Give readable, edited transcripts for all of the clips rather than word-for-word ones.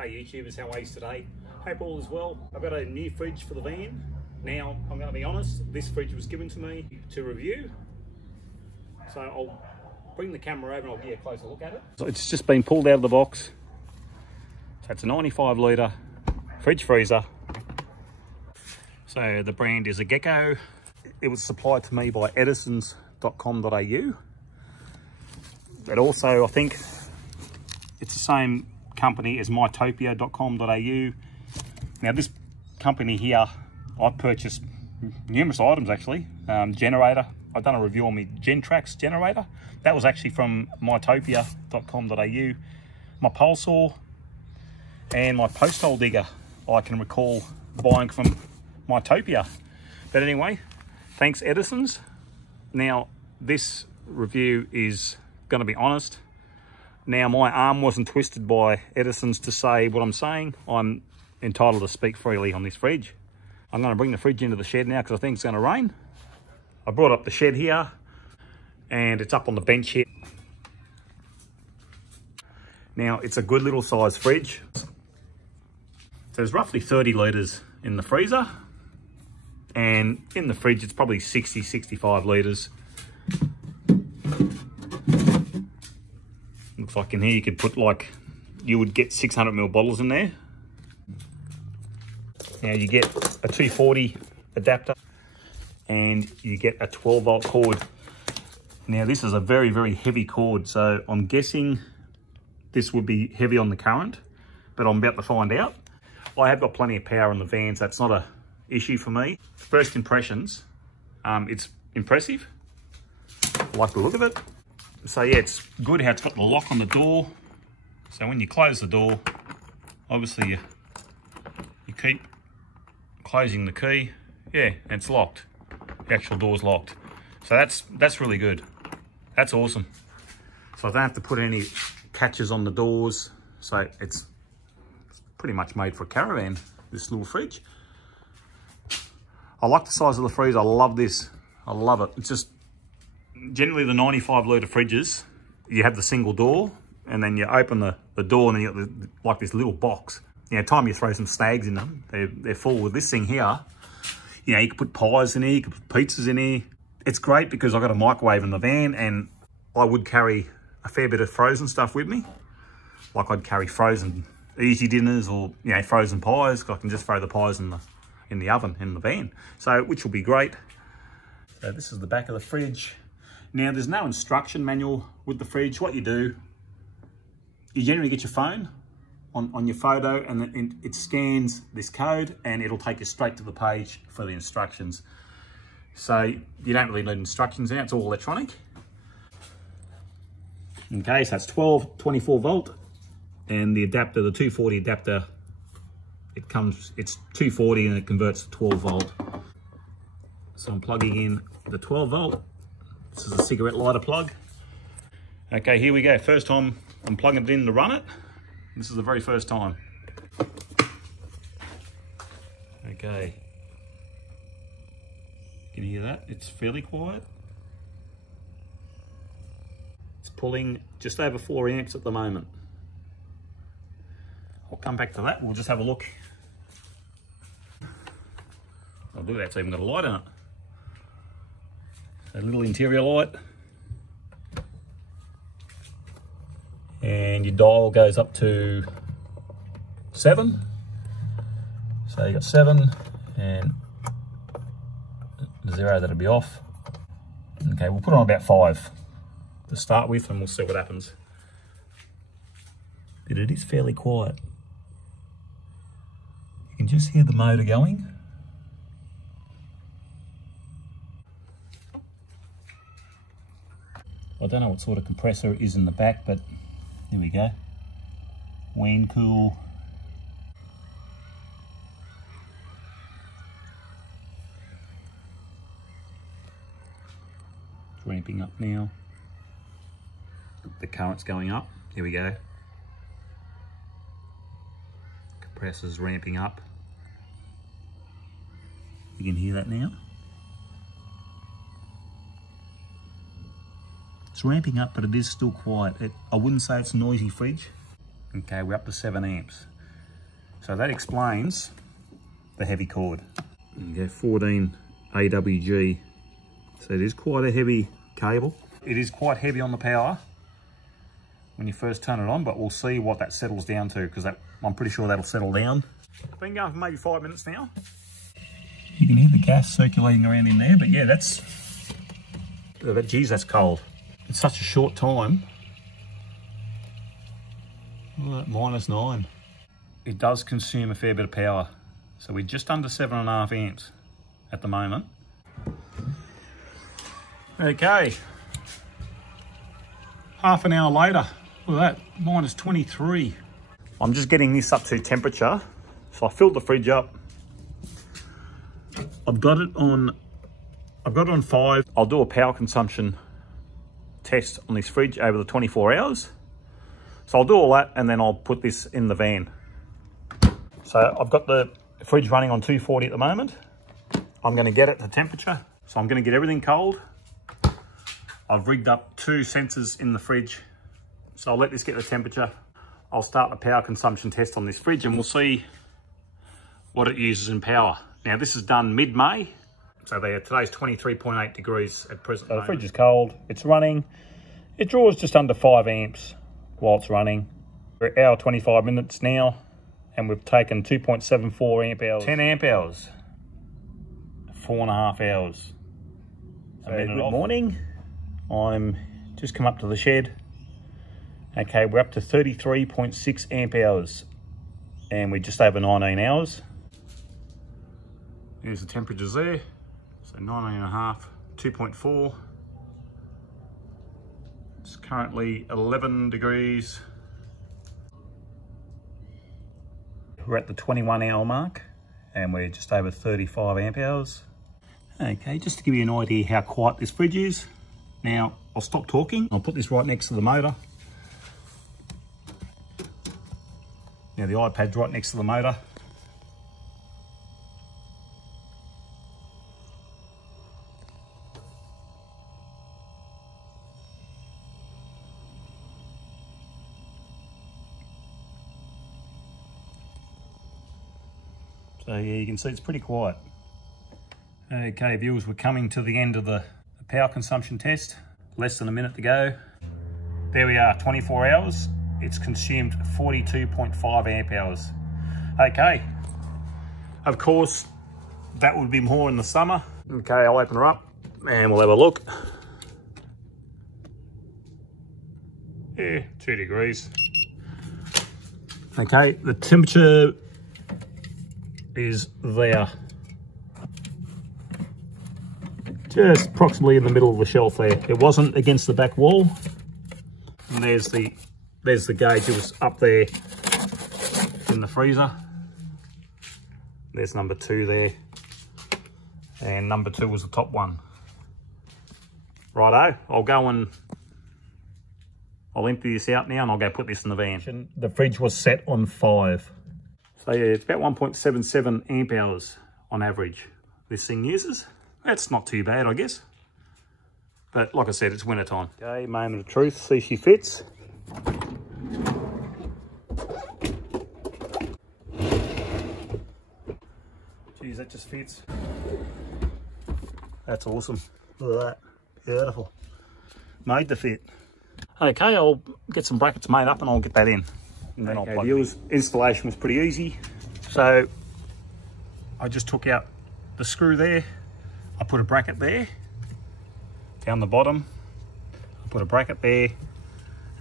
Hey YouTubers, how are you today? Hope all is well. I've got a new fridge for the van. Now, I'm going to be honest, this fridge was given to me to review. So I'll bring the camera over and I'll give you a closer look at it. So it's just been pulled out of the box. So it's a 95 litre fridge freezer. So the brand is a Gecko. It was supplied to me by edisons.com.au. But also, I think it's the same company as mytopia.com.au. Now this company here, I've purchased numerous items actually. Generator, I've done a review on my Gentrax generator. That was actually from mytopia.com.au. My pole saw and my post hole digger, I can recall buying from Mytopia. But anyway, thanks Edisons. Now this review is going to be honest. Now my arm wasn't twisted by Edisons to say what I'm saying. I'm entitled to speak freely on this fridge. I'm going to bring the fridge into the shed now because I think it's going to rain. I brought up the shed here and it's up on the bench here. Now it's a good little size fridge. So there's roughly 30 litres in the freezer, and in the fridge it's probably 60-65 litres. Looks like in here you could put like, you would get 600ml bottles in there. Now you get a 240 adapter and you get a 12 volt cord. Now this is a very, very heavy cord, so I'm guessing this would be heavy on the current, but I'm about to find out. I have got plenty of power in the van, so that's not an issue for me. First impressions, it's impressive. I like the look of it. So yeah, it's good how it's got the lock on the door. So when you close the door, obviously you keep closing the key. Yeah, and it's locked. The actual door's locked. So that's really good. That's awesome. So I don't have to put any catches on the doors. So it's pretty much made for a caravan, this little fridge. I like the size of the freezer. I love this. I love it. It's just, generally the 95 litre fridges, you have the single door and then you open the door and then you got like this little box. You know, time you throw some snags in them, they're full. With this thing here, you know, you can put pies in here, you can put pizzas in here. It's great because I've got a microwave in the van and I would carry a fair bit of frozen stuff with me. Like I'd carry frozen easy dinners or, you know, frozen pies. I can just throw the pies in the oven in the van. So, which will be great. So this is the back of the fridge. Now there's no instruction manual with the fridge. What you do, you generally get your phone on your photo and then it scans this code and it'll take you straight to the page for the instructions. So you don't really need instructions now, it's all electronic. Okay, so it's 24 volt and the adapter, the 240 adapter, it's 240 and it converts to 12 volt. So I'm plugging in the 12 volt. This is a cigarette lighter plug. Okay, here we go. First time I'm plugging it in to run it. This is the very first time. Okay. Can you hear that? It's fairly quiet. It's pulling just over 4 amps at the moment. I'll come back to that. We'll just have a look. Oh, look, that's even got a light in it. A little interior light. And your dial goes up to 7. So you got 7 and 0, that'll be off. Okay, we'll put on about 5 to start with and we'll see what happens. But it is fairly quiet. You can just hear the motor going. I don't know what sort of compressor it is in the back, but here we go. Wind cool. It's ramping up now. The current's going up. Here we go. Compressor's ramping up. You can hear that now. It's ramping up, but it is still quiet. I wouldn't say it's a noisy fridge. Okay, we're up to 7 amps. So that explains the heavy cord. You go 14 AWG. So it is quite a heavy cable. It is quite heavy on the power when you first turn it on, but we'll see what that settles down to, because I'm pretty sure that'll settle down. Been going for maybe 5 minutes now. You can hear the gas circulating around in there, but yeah, geez, that's cold. It's such a short time. Well, -9. It does consume a fair bit of power. So we're just under 7.5 amps at the moment. Okay. Half an hour later, look at that, -23. I'm just getting this up to temperature. So I filled the fridge up. I've got it on 5. I'll do a power consumption test on this fridge over the 24 hours. So I'll do all that and then I'll put this in the van. So I've got the fridge running on 240 at the moment. I'm going to get it to temperature. So I'm going to get everything cold. I've rigged up 2 sensors in the fridge. So I'll let this get the temperature. I'll start the power consumption test on this fridge and we'll see what it uses in power. Now this is done mid-May. So today's 23.8 degrees at present. So the fridge is cold, it's running. It draws just under 5 amps while it's running. We're at hour 25 minutes now, and we've taken 2.74 amp hours. 10 amp hours, 4.5 hours. So good morning. I'm just come up to the shed. Okay, we're up to 33.6 amp hours, and we're just over 19 hours. Here's the temperatures there. So 19.5, 2.4. It's currently 11 degrees. We're at the 21 hour mark and we're just over 35 amp hours. Okay, just to give you an idea how quiet this fridge is. Now, I'll stop talking. I'll put this right next to the motor. Now the iPad's right next to the motor. So yeah, you can see it's pretty quiet. Okay viewers, we're coming to the end of the power consumption test. Less than a minute to go. There we are, 24 hours. It's consumed 42.5 amp hours. Okay, of course, that would be more in the summer. Okay, I'll open her up and we'll have a look. Yeah, 2 degrees. Okay, the temperature is there. Just approximately in the middle of the shelf there. It wasn't against the back wall. And there's the gauge. It was up there in the freezer. There's number 2 there. And number 2 was the top one. Righto, I'll empty this out now and I'll go put this in the van. The fridge was set on 5. So yeah, it's about 1.77 amp hours on average this thing uses. That's not too bad, I guess. But like I said, it's winter time. Okay, moment of truth, see she fits. Geez, that just fits. That's awesome. Look at that, beautiful. Made to fit. Okay, I'll get some brackets made up and I'll get that in. And then I'll plug it in. Installation was pretty easy. So I just took out the screw there. I put a bracket there. Down the bottom, I put a bracket there.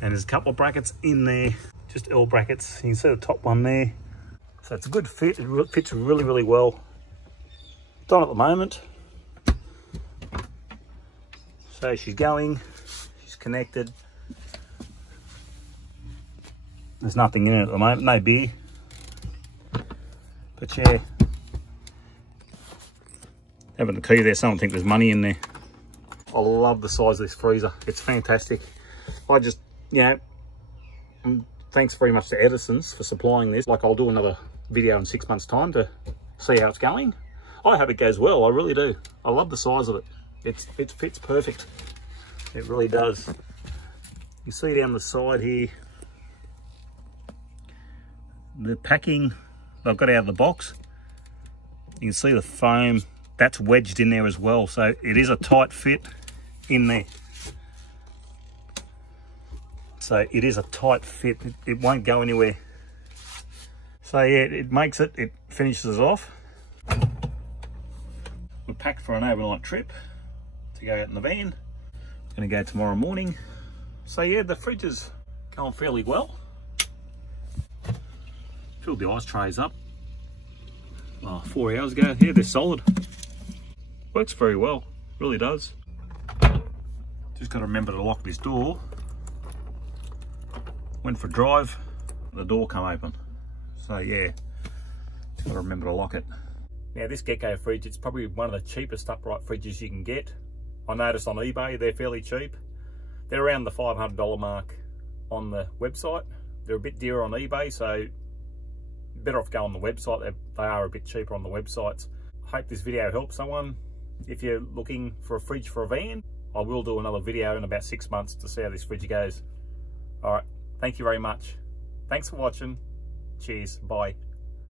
And there's a couple of brackets in there. Just L brackets. You can see the top one there. So it's a good fit. It fits really, really well. It's on at the moment. So she's going. She's connected. There's nothing in it at the moment, no beer. But yeah, having the key there, someone think there's money in there. I love the size of this freezer. It's fantastic. I just, you know, thanks very much to Edison's for supplying this. Like, I'll do another video in 6 months' time to see how it's going. I hope it goes well, I really do. I love the size of it. It fits perfect. It really does. You see down the side here, the packing I've got out of the box. You can see the foam, that's wedged in there as well. So it is a tight fit in there. So it is a tight fit, it won't go anywhere. So yeah, it makes it, it finishes off. We're packed for an overnight trip to go out in the van. Gonna go tomorrow morning. So yeah, the fridge is going fairly well. Filled the ice trays up 4 hours ago. Yeah, they're solid. Works very well, really does. Just got to remember to lock this door. Went for a drive, the door come open. So yeah, just got to remember to lock it. Now this Gecko fridge, it's probably one of the cheapest upright fridges you can get. I noticed on eBay they're fairly cheap. They're around the $500 mark on the website. They're a bit dearer on eBay, so better off going on the website. They are a bit cheaper on the websites. I hope this video helps someone. If you're looking for a fridge for a van, I will do another video in about 6 months to see how this fridge goes. All right, thank you very much. Thanks for watching. Cheers, bye.